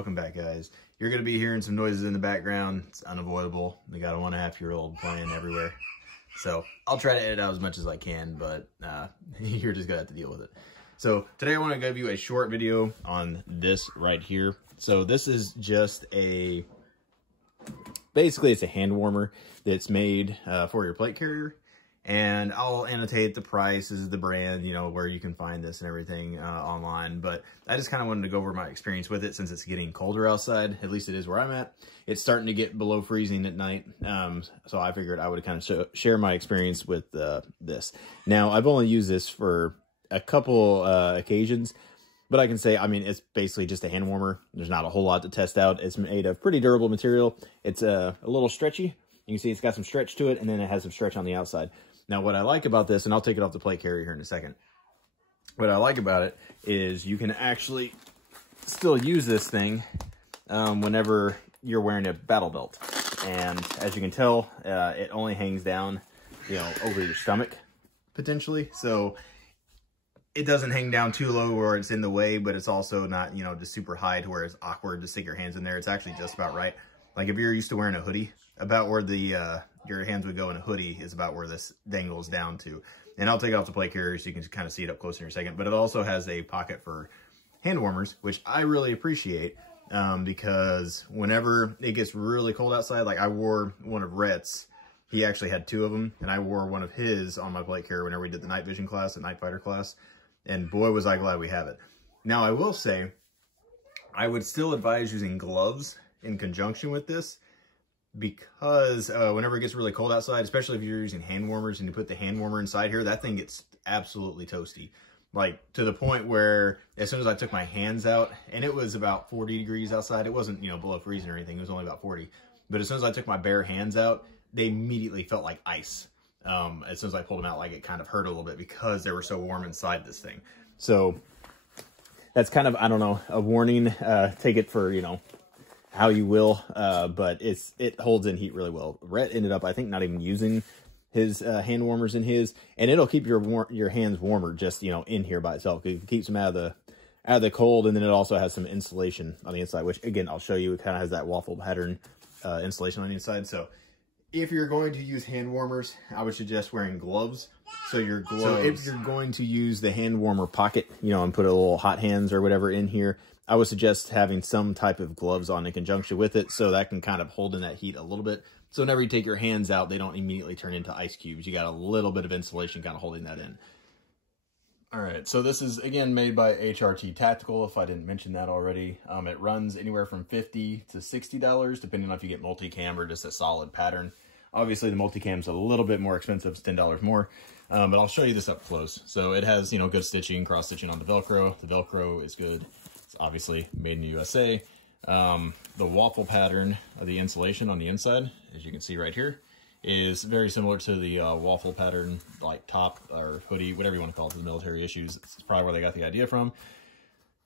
Welcome back, guys. You're going to be hearing some noises in the background. It's unavoidable. We got a 1.5-year-old playing everywhere. So I'll try to edit out as much as I can, but you're just going to have to deal with it. So today I want to give you a short video on this right here. So this is just basically it's a hand warmer that's made for your plate carrier. And I'll annotate the price, the brand, you know, where you can find this and everything online. But I just kind of wanted to go over my experience with it since it's getting colder outside. At least it is where I'm at. It's starting to get below freezing at night. So I figured I would kind of share my experience with this. Now, I've only used this for a couple occasions. But I can say, I mean, it's basically just a hand warmer. There's not a whole lot to test out. It's made of pretty durable material. It's a little stretchy. You can see it's got some stretch to it, and then it has some stretch on the outside. Now, what I like about this, and I'll take it off the plate carrier here in a second. What I like about it is you can actually still use this thing whenever you're wearing a battle belt. And as you can tell, it only hangs down, you know, over your stomach, potentially. So it doesn't hang down too low where it's in the way, but it's also not, you know, just super high to where it's awkward to stick your hands in there. It's actually just about right. Like if you're used to wearing a hoodie, about where the your hands would go in a hoodie is about where this dangles down to. And I'll take it off the plate carrier so you can kind of see it up close in a second. But it also has a pocket for hand warmers, which I really appreciate because whenever it gets really cold outside, like I wore one of Rhett's. He actually had 2 of them, and I wore one of his on my plate carrier whenever we did the night vision class, the night fighter class. And boy, was I glad we have it. Now, I will say, I would still advise using gloves in conjunction with this because whenever it gets really cold outside, especially if you're using hand warmers and you put the hand warmer inside here, that thing gets absolutely toasty. Like to the point where as soon as I took my hands out, and it was about 40 degrees outside, it wasn't, you know, below freezing or anything, it was only about 40. But as soon as I took my bare hands out, they immediately felt like ice. As soon as I pulled them out, like it kind of hurt a little bit because they were so warm inside this thing. So that's kind of, I don't know, a warning. Take it for, you know, how you will, but it holds in heat really well. Rhett ended up, I think, not even using his hand warmers in his, and it'll keep your hands warmer just, you know, in here by itself. It keeps them out of the cold, and then it also has some insulation on the inside, which again I'll show you. It kind of has that waffle pattern insulation on the inside. So if you're going to use hand warmers, I would suggest wearing gloves. So if you're going to use the hand warmer pocket, you know, and put a little hot hands or whatever in here, I would suggest having some type of gloves on in conjunction with it so that can kind of hold in that heat a little bit. So whenever you take your hands out, they don't immediately turn into ice cubes. You got a little bit of insulation kind of holding that in. All right, so this is, again, made by HRT Tactical, if I didn't mention that already. It runs anywhere from $50 to $60, depending on if you get multicam or just a solid pattern. Obviously, the multicam's a little bit more expensive, it's $10 more. But I'll show you this up close. So it has, you know, good stitching, cross-stitching on the Velcro. The Velcro is good. It's obviously made in the USA. The waffle pattern of the insulation on the inside, as you can see right here, is very similar to the waffle pattern, like top or hoodie, whatever you want to call it, the military issues. It's probably where they got the idea from.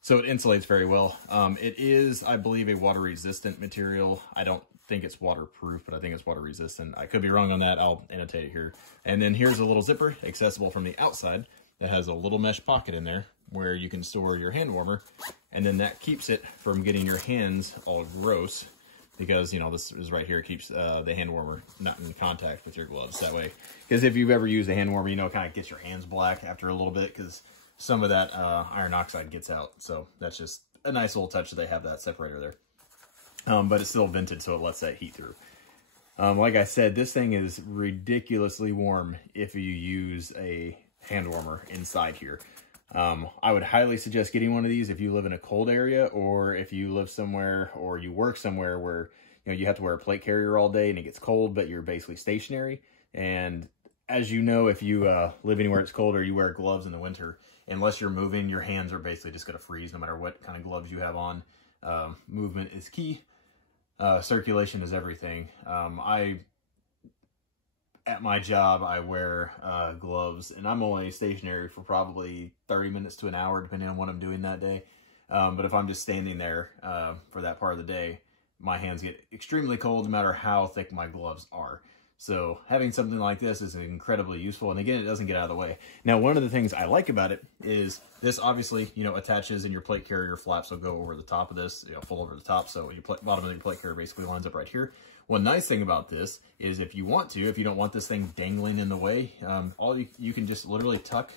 So it insulates very well. It is, I believe, a water-resistant material. I don't think it's waterproof, but I think it's water-resistant. I could be wrong on that. I'll annotate it here. And then here's a little zipper accessible from the outside that has a little mesh pocket in there where you can store your hand warmer. And then that keeps it from getting your hands all gross because, you know, this is right here, keeps the hand warmer not in contact with your gloves that way. Because if you've ever used a hand warmer, you know, it kind of gets your hands black after a little bit because some of that iron oxide gets out. So that's just a nice little touch that they have that separator there. But it's still vented, so it lets that heat through. Like I said, this thing is ridiculously warm if you use a hand warmer inside here. I would highly suggest getting one of these if you live in a cold area or if you live somewhere or you work somewhere where, you know, you have to wear a plate carrier all day and it gets cold, but you're basically stationary. And as you know, if you live anywhere it's cold or you wear gloves in the winter, unless you're moving, your hands are basically just going to freeze no matter what kind of gloves you have on. Movement is key. Circulation is everything. At my job, I wear gloves, and I'm only stationary for probably 30 minutes to an hour, depending on what I'm doing that day. But if I'm just standing there for that part of the day, my hands get extremely cold no matter how thick my gloves are. So having something like this is incredibly useful. And again, it doesn't get out of the way. Now, one of the things I like about it is this obviously, you know, attaches, and your plate carrier flaps will go over the top of this, you know, full over the top. So your bottom of your plate carrier basically lines up right here. One nice thing about this is if you want to, if you don't want this thing dangling in the way, you can just literally tuck.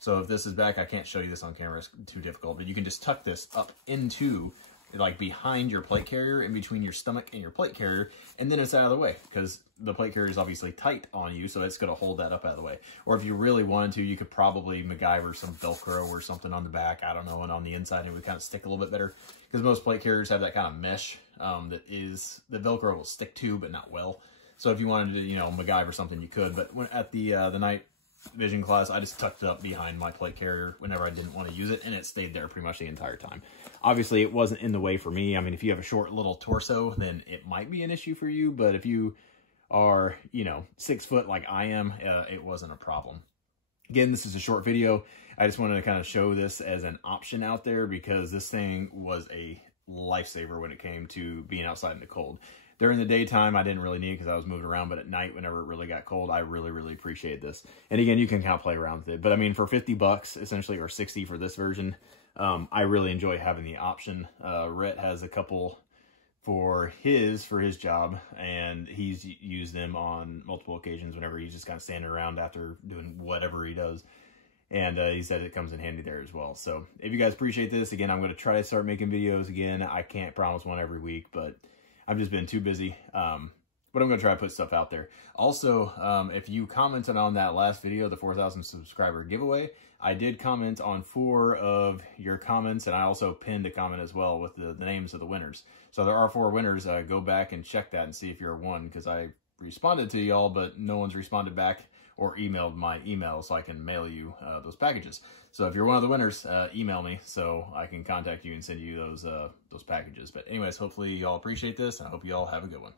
So if this is back, I can't show you this on camera, it's too difficult, but you can just tuck this up into, like, behind your plate carrier, in between your stomach and your plate carrier, and then it's out of the way, because the plate carrier is obviously tight on you, so it's going to hold that up out of the way. Or if you really wanted to, you could probably MacGyver some Velcro or something on the back, I don't know, and on the inside it would kind of stick a little bit better, because most plate carriers have that kind of mesh that Velcro will stick to, but not well. So if you wanted to, you know, MacGyver something, you could. But when, at the night vision class, I just tucked it up behind my plate carrier whenever I didn't want to use it, and it stayed there pretty much the entire time. Obviously, it wasn't in the way for me. I mean, if you have a short little torso, then it might be an issue for you, but if you are, you know, 6 foot like I am, it wasn't a problem. Again, this is a short video. I just wanted to kind of show this as an option out there, because this thing was a lifesaver when it came to being outside in the cold. During the daytime, I didn't really need it because I was moving around, but at night, whenever it really got cold, I really, really appreciate this. And again, you can kind of play around with it. But I mean, for 50 bucks, essentially, or 60 for this version, I really enjoy having the option. Rhett has a couple for his job, and he's used them on multiple occasions whenever he's just kind of standing around after doing whatever he does. And he said it comes in handy there as well. So if you guys appreciate this, again, I'm going to try to start making videos again. I can't promise one every week, but I've just been too busy. But I'm going to try to put stuff out there. Also, if you commented on that last video, the 4,000 subscriber giveaway, I did comment on 4 of your comments, and I also pinned a comment as well with the names of the winners. So there are 4 winners. Go back and check that and see if you're one, because I responded to y'all, but no one's responded back or emailed my email so I can mail you those packages. So if you're one of the winners, email me so I can contact you and send you those packages. But anyways, hopefully y'all appreciate this, and I hope you all have a good one.